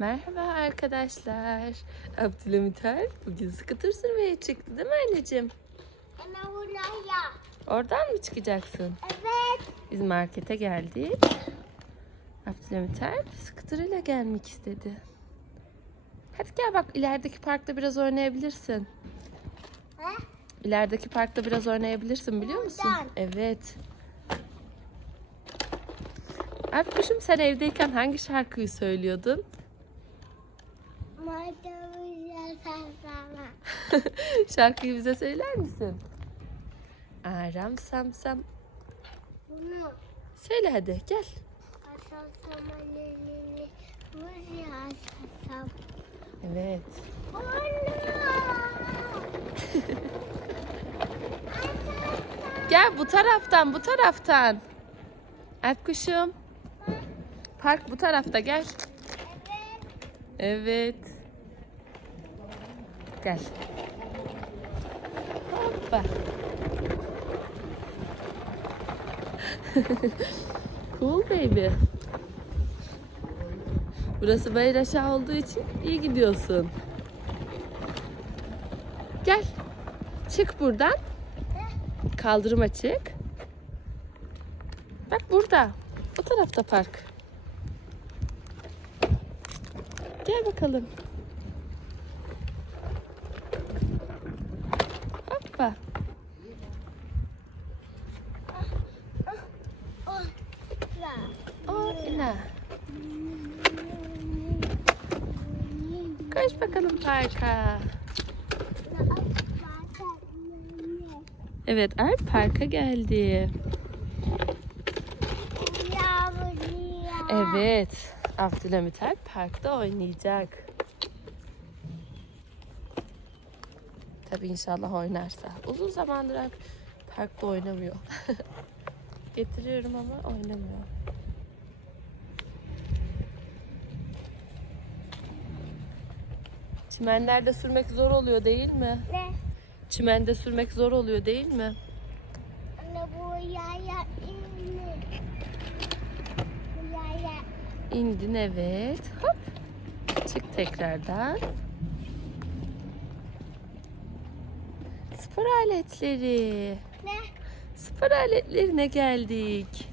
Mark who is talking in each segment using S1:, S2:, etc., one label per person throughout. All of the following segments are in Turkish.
S1: Merhaba arkadaşlar. Abdülhamit Alp bugün scooter sürmeye çıktı değil mi anneciğim?
S2: Ana buraya.
S1: Oradan mı çıkacaksın?
S2: Evet.
S1: Biz markete geldik. Abdülhamit Alp scooter ile gelmek istedi. Hadi gel bak ilerideki parkta biraz oynayabilirsin.
S2: Ha?
S1: İlerideki parkta biraz oynayabilirsin biliyor musun?
S2: Buradan.
S1: Evet. Alp kuşum sen evdeyken hangi şarkıyı söylüyordun? Şarkıyı bize söyler misin? Aram sam sam.
S2: Bunu
S1: Söyle hadi gel. Evet. Gel bu taraftan bu taraftan. Alp kuşum. Park bu tarafta gel. Evet. Gel. Hoppa. cool baby. Burası bayır aşağı olduğu için iyi gidiyorsun. Gel. Çık buradan. Kaldırıma çık. Bak burada. O tarafta park. Gel bakalım. Hoppa. Oyna. Koş bakalım parka. Evet Alp parka geldi. Evet. Abdülhamit Alp parkta oynayacak. Tabii inşallah oynarsa. Uzun zamandır parkta oynamıyor. Getiriyorum ama oynamıyor. Çimenlerde sürmek zor oluyor değil mi?
S2: Ne?
S1: Çimende sürmek zor oluyor değil mi?
S2: Ana buraya indi. Buraya.
S1: İndin evet. Hop. Çık tekrardan. Spor aletleri.
S2: Ne?
S1: Spor aletlerine geldik.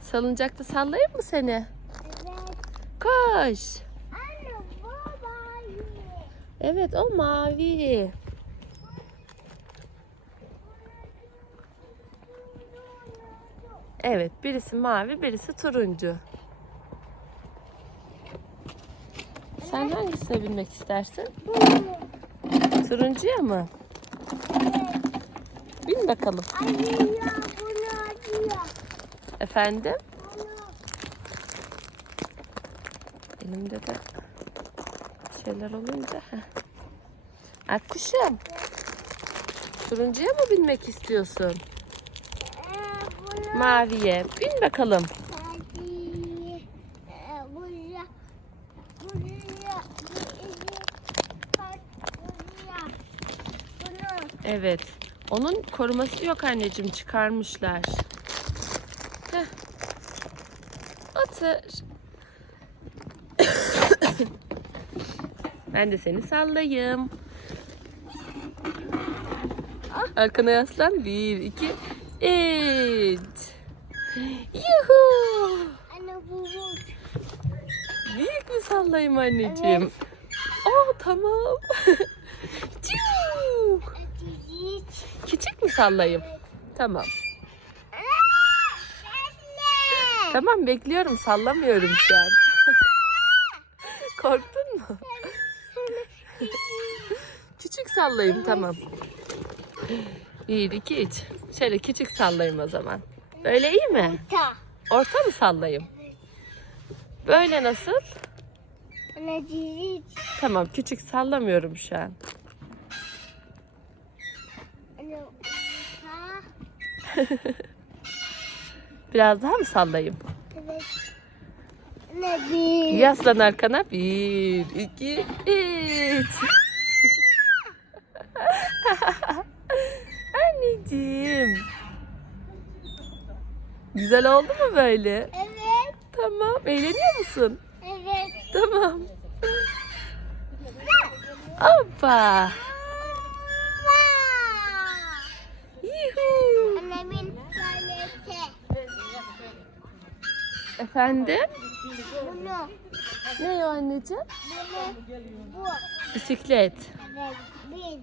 S1: Salıncakta sallayayım mı seni? Koş.
S2: Anne.
S1: Evet o mavi. Evet birisi mavi birisi turuncu. Sen hangisine binmek istersin? Turuncuya mı? Bin bakalım.
S2: Acıyor bunu acıyor.
S1: Efendim? Elimde de şeyler olunca. heh. Akkuşum. Turuncuya mı binmek istiyorsun? Maviye. Bin bakalım. Evet. Onun koruması yok anneciğim. Çıkarmışlar. Heh. Otur. Ben de seni sallayayım. Arkana yaslan. Bir, iki, üç. Yuhu.
S2: Anne bu bu.
S1: Büyük mü sallayayım anneciğim?
S2: Evet.
S1: Oh tamam. Ciu. Küçük mü sallayayım? Tamam. Tamam bekliyorum sallamıyorum şu an. Korktun sallayayım tamam. Bir, iki, üç. Şöyle küçük sallayayım o zaman. Böyle iyi mi?
S2: Ta.
S1: Orta mı sallayayım? Böyle nasıl? Tamam küçük sallamıyorum şu an. Biraz daha mı sallayayım?
S2: Evet. Bir.
S1: Yaslan arkana. Bir, iki, üç. Anneciğim. Güzel oldu mu böyle?
S2: Evet.
S1: Tamam. Eğleniyor musun?
S2: Evet.
S1: Tamam. Hoppa. Yuhu.
S2: Annemin tuvaleti.
S1: Efendim?
S2: Bunu.
S1: Ne o anneciğim?
S2: Bunu. Bu.
S1: Bisiklet.
S2: Evet. Bir.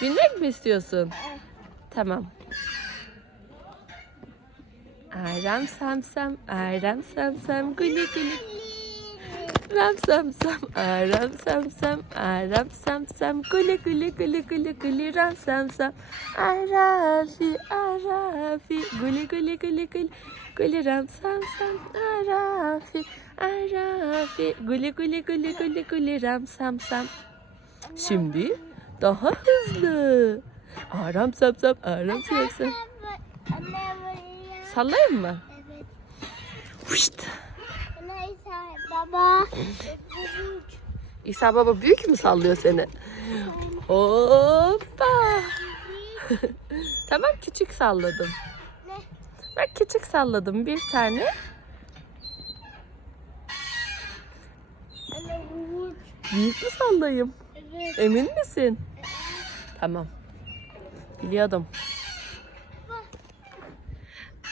S1: Binmek mi istiyorsun? Tamam. Guli guli. Ram sam sam, aram sam sam, aram sam sam, guli guli guli guli guli, ram sam sam. Arafi, arafi, guli guli guli, guli ram sam sam, arafi, arafi, guli guli guli guli, ram sam sam. Şimdi daha hızlı. Aram sam sam, aram.
S2: Anne buraya.
S1: Sallayayım mı?
S2: Evet. Baba.
S1: İsa baba büyük mü sallıyor seni? Hoppa. tamam küçük salladım.
S2: Ne?
S1: Bak küçük salladım bir tane.
S2: Bu.
S1: Büyük mü sallayayım?
S2: Evet.
S1: Emin misin? Tamam. Biliyordum.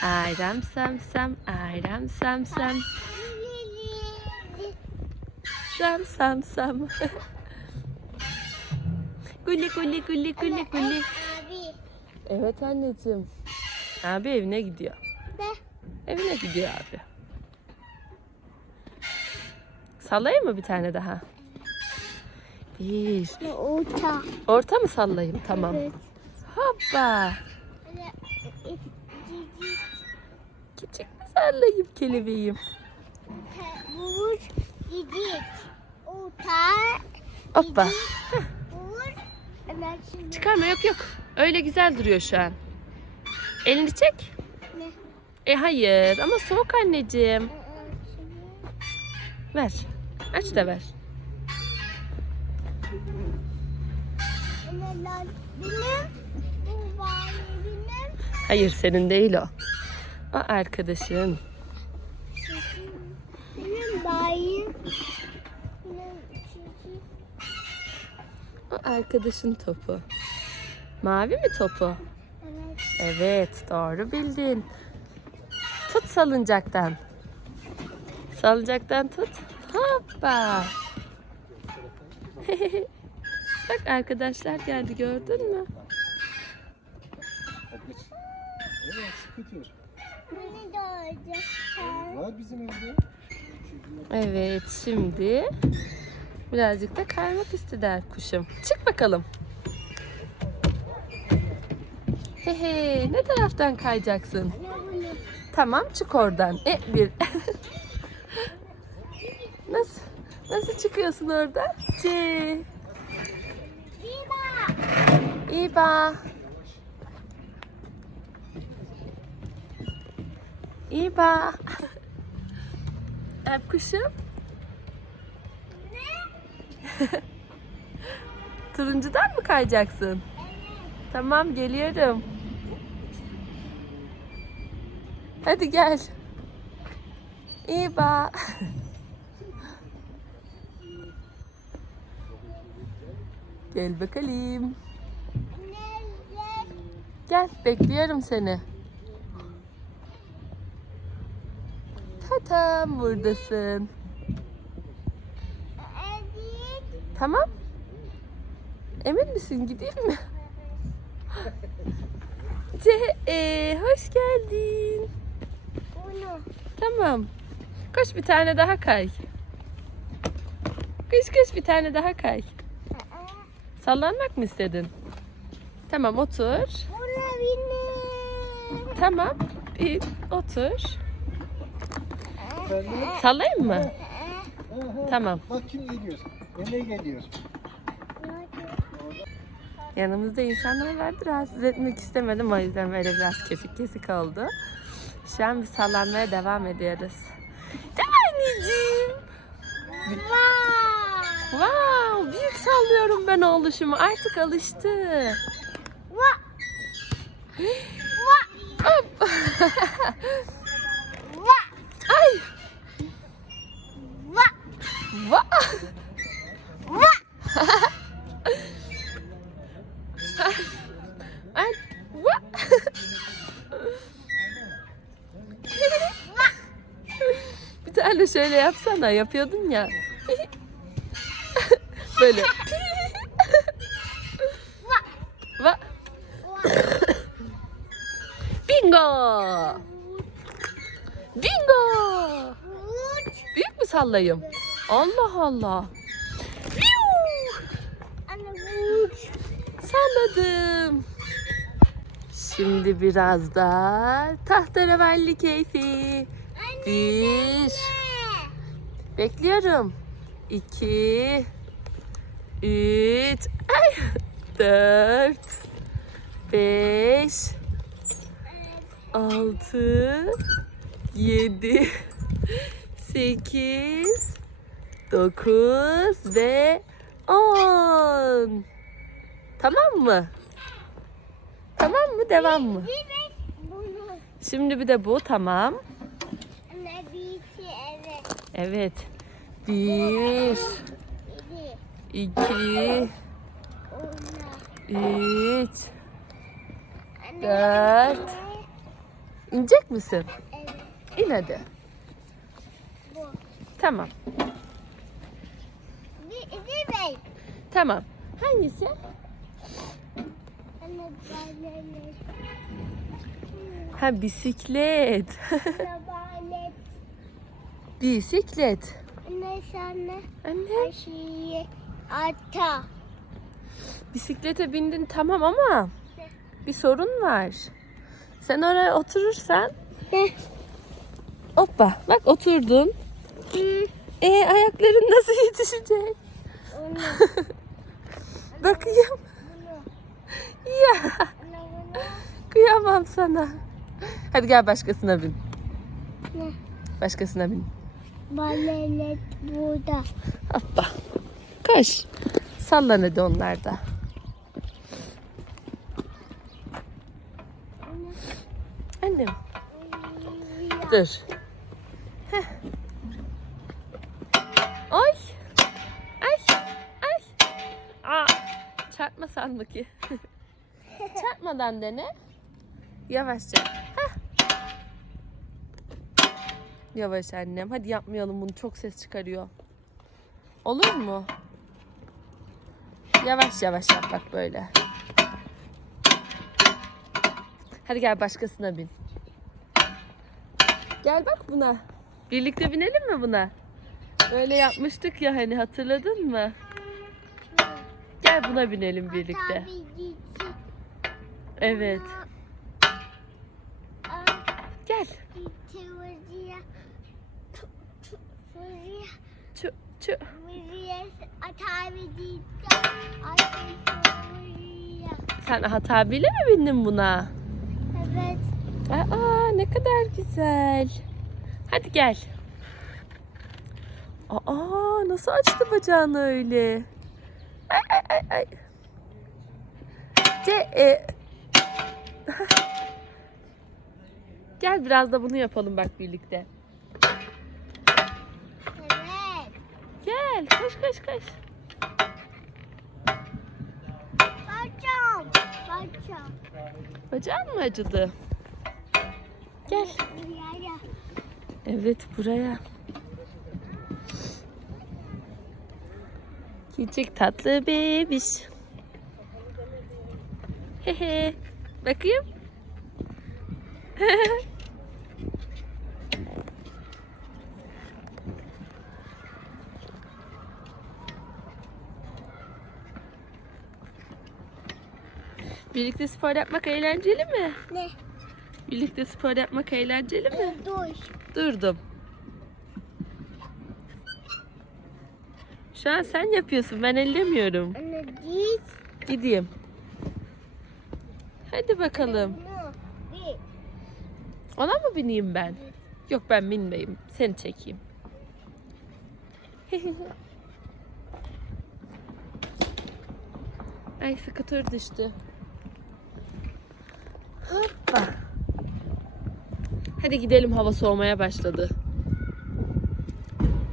S1: Ayram sam sam, ayram sam sam, ram sam sam. guli guli guli guli guli.
S2: Abi.
S1: Evet anneciğim. Abi evine gidiyor.
S2: Ne?
S1: Evine gidiyor abi. Sallayayım mı bir tane daha? Bir.
S2: Uta.
S1: Orta mı sallayayım? Tamam.
S2: Evet.
S1: Hoppa. Küçük mü sallayayım kelebeğim?
S2: Vur. Cici. Uta.
S1: Hoppa.
S2: Vur.
S1: Çıkarma yok yok. Öyle güzel duruyor şu an. Elini çek.
S2: Ne?
S1: E hayır ama soğuk anneciğim.
S2: Şimdi.
S1: Ver. Aç da ver. Hayır senin değil o. O arkadaşın. O arkadaşın topu. Mavi mi topu?
S2: Evet.
S1: Evet doğru bildin. Tut salıncaktan. Salıncaktan tut. Hoppa. Bak arkadaşlar geldi gördün mü?
S3: Evet. Var bizim evde.
S1: Şimdi birazcık da kaymak istedi kuşum. Çık bakalım. Hehe ne taraftan kayacaksın? Tamam çık oradan. E bir. nasıl? Nasıl çıkıyorsun oradan? C.
S2: Viva!
S1: İba. İba. Alp kuşum. Turuncudan mı kayacaksın? Tamam geliyorum. Hadi gel. İba. gel bakalım. Gel bekliyorum seni. Tatam buradasın. Tamam. Emin misin gideyim mi? Ce e, hoş geldin.
S2: Bunu.
S1: Tamam. Koş bir tane daha kay. Koş koş bir tane daha kay. Sallanmak mı istedin? Tamam otur. Tamam. Bir otur. Sallayayım mı? Tamam.
S3: Bak kim geliyor. Nereye geliyor?
S1: Yanımızda insanlar vardı rahatsız etmek istemedim o yüzden böyle biraz kesik kesik oldu. Şu an bir sallanmaya devam ediyoruz. Değil mi anneciğim?
S2: Wow.
S1: Wow, büyük sallıyorum ben oğluşumu. Artık alıştı.
S2: Ay.
S1: Ay. Bir tane şöyle yapsana yapıyordun ya. Böyle. Va. Bingo. Bingo. Büyük mü sallayayım? Allah Allah. Salladım. Şimdi biraz da tahterevalli keyfi. Bir. Bekliyorum. İki. Üç. Ay. Dört. Beş. Altı. Yedi. Sekiz. Dokuz ve on. Tamam mı? Tamam mı? Devam mı? Şimdi bir de bu tamam.
S2: Evet.
S1: Bir,
S2: İki.
S1: üç. Dört. İnecek misin?
S2: Evet.
S1: İn hadi.
S2: Bu.
S1: Tamam.
S2: Bir, bir bey.
S1: Tamam. Hangisi? Ha bisiklet.
S2: Anne
S1: bisiklet.
S2: Anne sana
S1: Anne.
S2: şeyi ata.
S1: Bisiklete bindin tamam ama bir sorun var. Sen oraya oturursan
S2: Ne?
S1: hoppa bak oturdun.
S2: Hı.
S1: E ayakların nasıl yetişecek? Bakayım. Ya kıyamam sana. Hadi gel başkasına bin.
S2: Ne?
S1: Başkasına bin.
S2: Balet burada.
S1: Hoppa. Koş. Sallan hadi onlar da. Annem dur. Heh. Ay. Ay. Ay. Aa, çarpmasan mı ki? Çarpmadan dene. Yavaşça. Yavaş annem. Hadi yapmayalım bunu. Çok ses çıkarıyor. Olur mu? Yavaş yavaş yap bak böyle. Hadi gel başkasına bin. Gel bak buna. Birlikte binelim mi buna? Öyle yapmıştık ya hani hatırladın mı? Gel buna binelim birlikte. Evet.
S2: Aa,
S1: Gel.
S2: gitti buraya. Buraya. Buraya.
S1: Sen hatabiyle mi bindin buna?
S2: Evet.
S1: Aa ne kadar güzel. Hadi gel. Aa nasıl açtı bacağını öyle? Ay ay ay ay. Ce, e... Gel biraz da bunu yapalım bak birlikte.
S2: Evet.
S1: Gel koş koş koş.
S2: Bacağım. Bacağım.
S1: Bacağın mı acıdı? Gel.
S2: Buraya.
S1: Evet buraya. Küçük tatlı bebiş. Hehe. Bakayım. Birlikte spor yapmak eğlenceli mi?
S2: Ne?
S1: Birlikte spor yapmak eğlenceli mi?
S2: Dur.
S1: Durdum. Şu an sen yapıyorsun. Ben ellemiyorum.
S2: Anne git.
S1: Gideyim. Hadi bakalım. Ona mı bineyim ben? Yok ben binmeyeyim. Seni çekeyim. Ay skuter düştü. Hoppa. Hadi gidelim hava soğumaya başladı.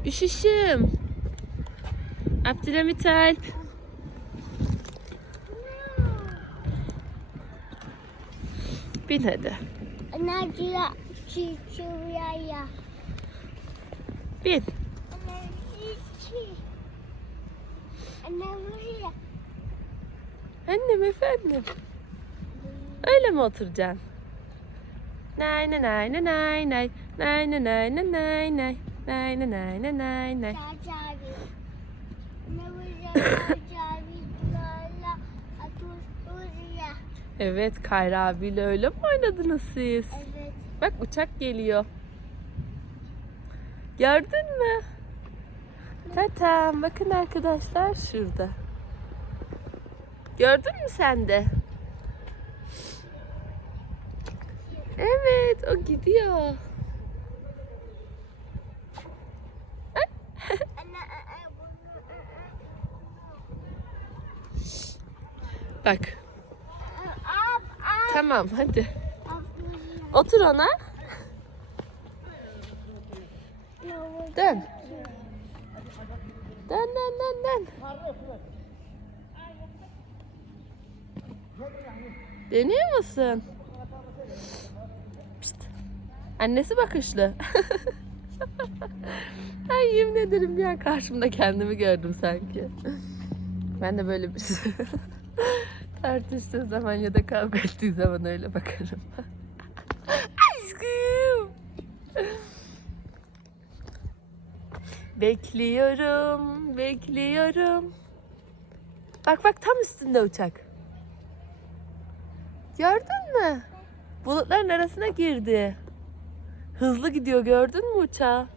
S1: Üşüşüm. Abdülhamit Alp. Bin hadi.
S2: Anacıya çiçeğe.
S1: Bin. Annem efendim. Öyle mi oturacaksın? Nay nay nay nay nay nay nay nay nay nay nay nay nay nay nay nay nay nay. Evet Kayra abiyle öyle mi oynadınız siz?
S2: Evet.
S1: Bak uçak geliyor. Gördün mü? Tatam bakın arkadaşlar şurada. Gördün mü sen de? Evet o gidiyor. Bak tamam hadi. Otur ona. Dön. Dön dön dön dön. Deniyor musun? Annesi bakışlı. Ay yemin ederim bir an karşımda kendimi gördüm sanki. Ben de böyle bir tartıştığı zaman ya da kavga ettiği zaman öyle bakarım. Aşkım. Bekliyorum, bekliyorum. Bak bak tam üstünde uçak. Gördün mü? Bulutların arasına girdi. Hızlı gidiyor gördün mü uçağı?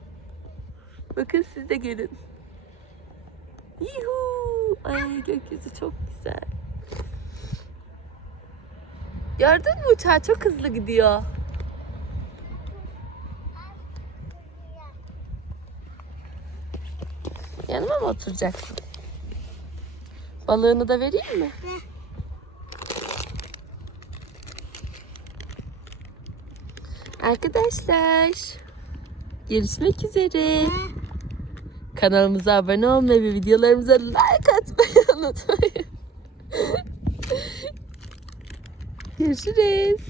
S1: Bakın siz de gelin. Yuhu! Ay gökyüzü çok güzel. Gördün mü uçağı çok hızlı gidiyor. Yanıma mı oturacaksın? Balığını da vereyim mi? Arkadaşlar görüşmek üzere. Kanalımıza abone olmayı ve videolarımıza like atmayı unutmayın. Görüşürüz.